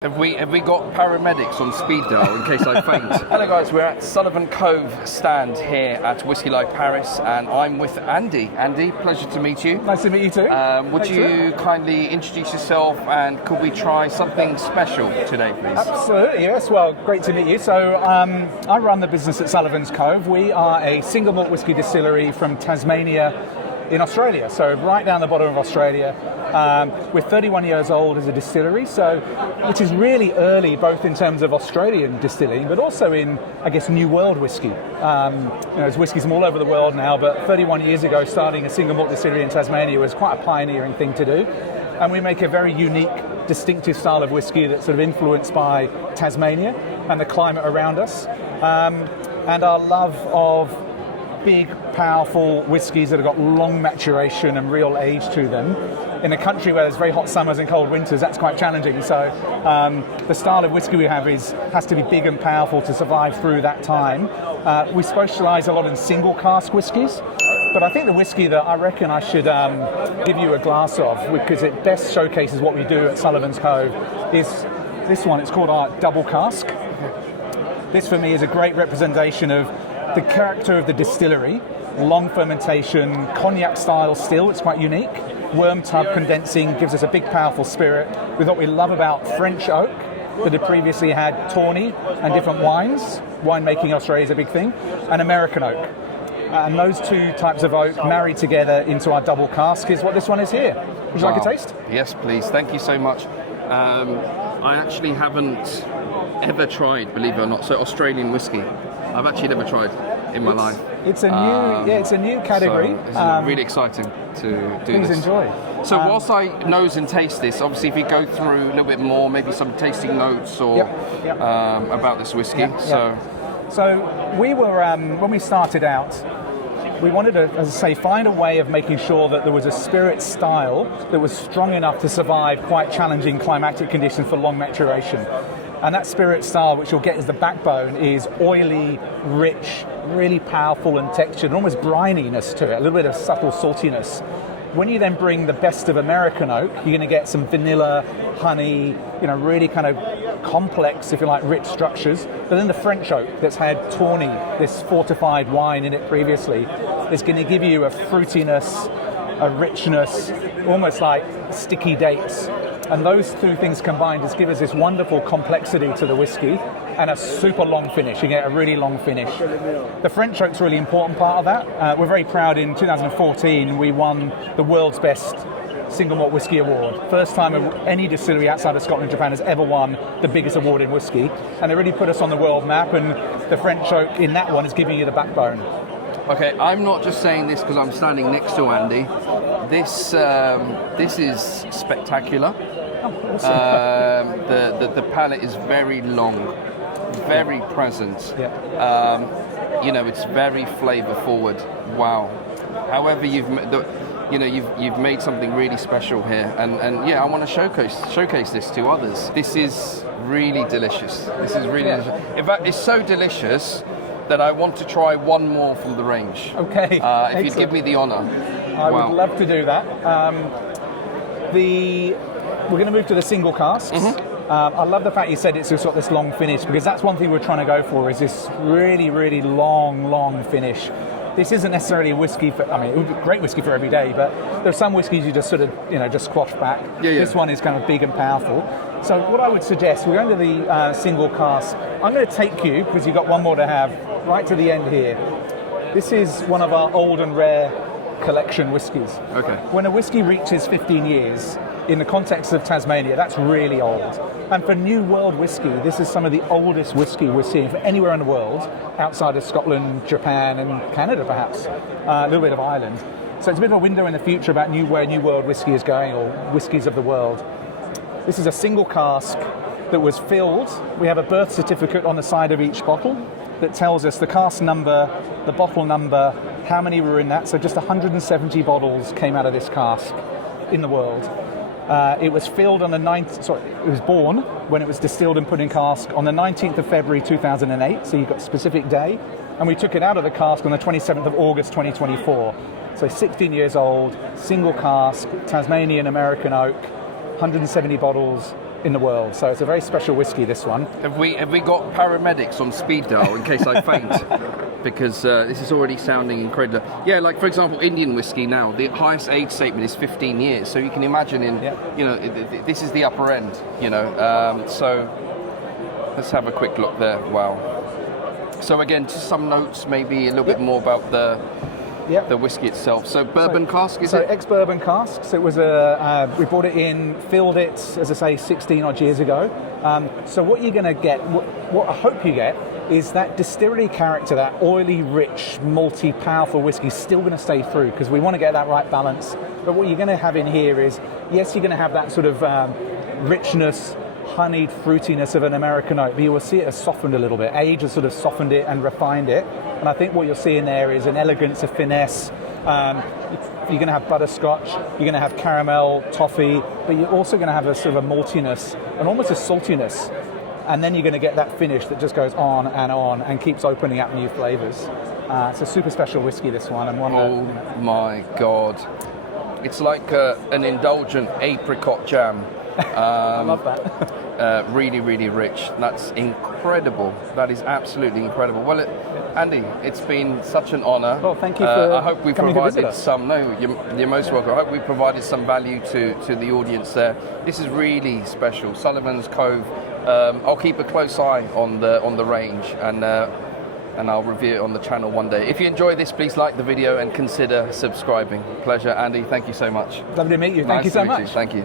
Have we got paramedics on speed dial in case I faint? Hello guys, we're at Sullivan Cove stand here at Whisky Live Paris, and I'm with Andy. Andy, pleasure to meet you. Nice to meet you too. Would you kindly introduce yourself, and could we try something special today, please? Absolutely, yes. Well, great to meet you. So I run the business at Sullivans Cove. We are a single malt whisky distillery from Tasmania in Australia, so right down the bottom of Australia. We're 31 years old as a distillery, so which is really early, both in terms of Australian distilling, but also in, I guess, New World whiskey. There's whiskies from all over the world now, but 31 years ago, starting a single malt distillery in Tasmania was quite a pioneering thing to do. And we make a very unique, distinctive style of whiskey that's sort of influenced by Tasmania and the climate around us, and our love of big, powerful whiskies that have got long maturation and real age to them. In a country where there's very hot summers and cold winters, that's quite challenging. So the style of whiskey we have has to be big and powerful to survive through that time. We specialise a lot in single cask whiskies, but I think the whiskey that I reckon I should give you a glass of, because it best showcases what we do at Sullivan's Cove, is this one. It's called our Double Cask. This for me is a great representation of the character of the distillery. Long fermentation, cognac style still, it's quite unique. Worm tub condensing gives us a big powerful spirit with what we love about French oak that had previously had tawny and different wines. Winemaking in Australia is a big thing. And American oak. And those two types of oak married together into our double cask is what this one is here. Would you like a taste? Yes, please. Thank you so much. I actually haven't ever tried, believe it or not, so Australian whiskey. I've actually never tried in my life. It's a new, it's a new category. So it's really exciting to do please this. Enjoy. So whilst I nose and taste this, obviously if you go through a little bit more, maybe some tasting notes or about this whiskey. So we were when we started out, we wanted to, as I say, find a way of making sure that there was a spirit style that was strong enough to survive quite challenging climatic conditions for long maturation. And that spirit style, which you'll get as the backbone, is oily, rich, really powerful and textured, almost brininess to it, a little bit of subtle saltiness. When you then bring the best of American oak, you're going to get some vanilla, honey, really kind of complex, if you like, rich structures. But then the French oak that's had tawny, this fortified wine in it previously, is going to give you a fruitiness, a richness, almost like sticky dates. And those two things combined just give us this wonderful complexity to the whiskey and a super long finish. You get a really long finish. The French oak's a really important part of that. We're very proud. In 2014, we won the world's best single malt whiskey award. First time any distillery outside of Scotland and Japan has ever won the biggest award in whiskey. And they really put us on the world map, and the French oak in that one is giving you the backbone. Okay, I'm not just saying this because I'm standing next to Andy. This is spectacular. Oh, awesome. The palate is very long, very present. Yeah. It's very flavour forward. Wow. However, you've made something really special here, and I want to showcase this to others. This is really delicious. This is really delicious. In fact, it's so delicious that I want to try one more from the range. Okay. If you'd give me the honour. I would love to do that. We're going to move to the single casks. Mm-hmm. I love the fact you said it's just got this long finish, because that's one thing we're trying to go for, is this really, really long finish. This isn't necessarily a whiskey for, it would be great whiskey for every day, but there's some whiskies you just sort of, just squash back. This one is kind of big and powerful. So what I would suggest, we're going to the single cask. I'm going to take you, because you've got one more to have, right to the end here. This is one of our old and rare collection whiskies. Okay. When a whiskey reaches 15 years, in the context of Tasmania, that's really old. And for New World whiskey, this is some of the oldest whiskey we're seeing for anywhere in the world, outside of Scotland, Japan, and Canada perhaps, a little bit of Ireland. So it's a bit of a window in the future about where New World whiskey is going, or whiskies of the world. This is a single cask that was filled. We have a birth certificate on the side of each bottle that tells us the cask number, the bottle number, how many were in that. So just 170 bottles came out of this cask in the world. It was filled on it was born when it was distilled and put in cask on the 19th of February 2008, so you've got a specific day. And we took it out of the cask on the 27th of August 2024. So 16 years old, single cask, Tasmanian American oak, 170 bottles in the world. So it's a very special whiskey, this one. Have we got paramedics on speed dial in case I faint? Because this is already sounding incredible. Yeah, like for example, Indian whiskey now, the highest age statement is 15 years. So you can imagine this is the upper end, so let's have a quick look there. Wow. So again, just some notes, maybe a little bit more about the whiskey itself. So bourbon cask, is it? So ex-bourbon casks. It was we brought it in, filled it, as I say, 16 odd years ago. So what you're going to get, what I hope you get, is that distillery character, that oily, rich, malty, powerful whiskey is still going to stay through, because we want to get that right balance. But what you're going to have in here is, yes, you're going to have that sort of richness, honeyed fruitiness of an American oak, but you will see it has softened a little bit. Age has sort of softened it and refined it. And I think what you'll see in there is an elegance, a finesse. You're going to have butterscotch, you're going to have caramel, toffee, but you're also going to have a sort of a maltiness and almost a saltiness. And then you're going to get that finish that just goes on and keeps opening up new flavors. It's a super special whiskey, this one. And my God. It's like an indulgent apricot jam. I love that. Really, really rich. That's incredible. That is absolutely incredible. Well, Andy, it's been such an honour. Well, thank you for I hope we coming to visit provided us. some. No, you're most welcome. I hope we provided some value to the audience there. This is really special. Sullivan's Cove. I'll keep a close eye on the range, and I'll review it on the channel one day. If you enjoy this, please like the video and consider subscribing. Pleasure, Andy. Thank you so much. Lovely to meet you. Thank Nice you so to meet much. Thank you.